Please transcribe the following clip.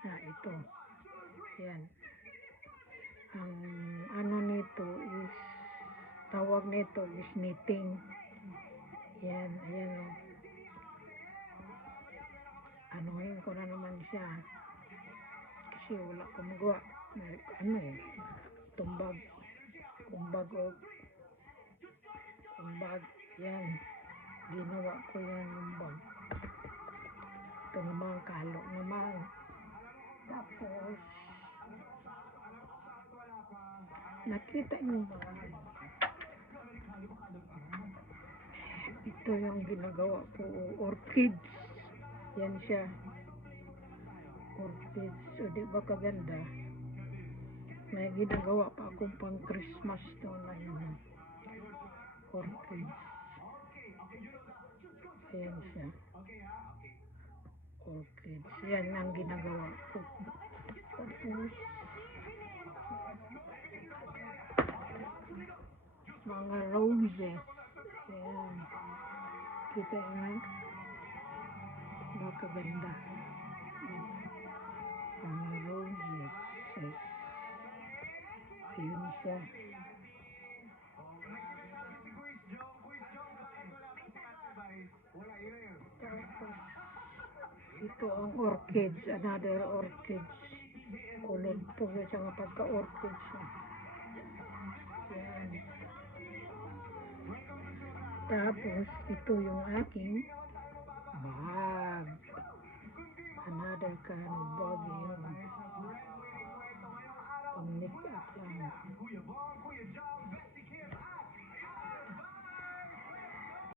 Ito. Yan. Ang ano nito is, tawag nito is knitting. Yan, ayan o. Anuhin ko na naman siya. Kasi wala ko magawa. Ano eh, tumbag. Kumbag o. Kumbag. Yan. Ginawa ko yan yung bag. Ito naman, kalo naman. Tapos, nakita nyo ba? Ito yung ginagawa ko, orchids. Yan siya. Orchids. O, di ba kaganda? May ginagawa pa akong pang Christmas to na yun. Orchids. Ayan siya. Orchids. Yan ang ginagawa ko. Tapos, mga roses. Ayan. Kita nyo? Baka ganda. Mga roses. Ayan siya. Tapos, ito ang orchids. Another orchids. Kulod po siya nga pagka-orchids. Ayan. Tapos, ito yung aking bag. Another kind of bag yun. Pang make up lang.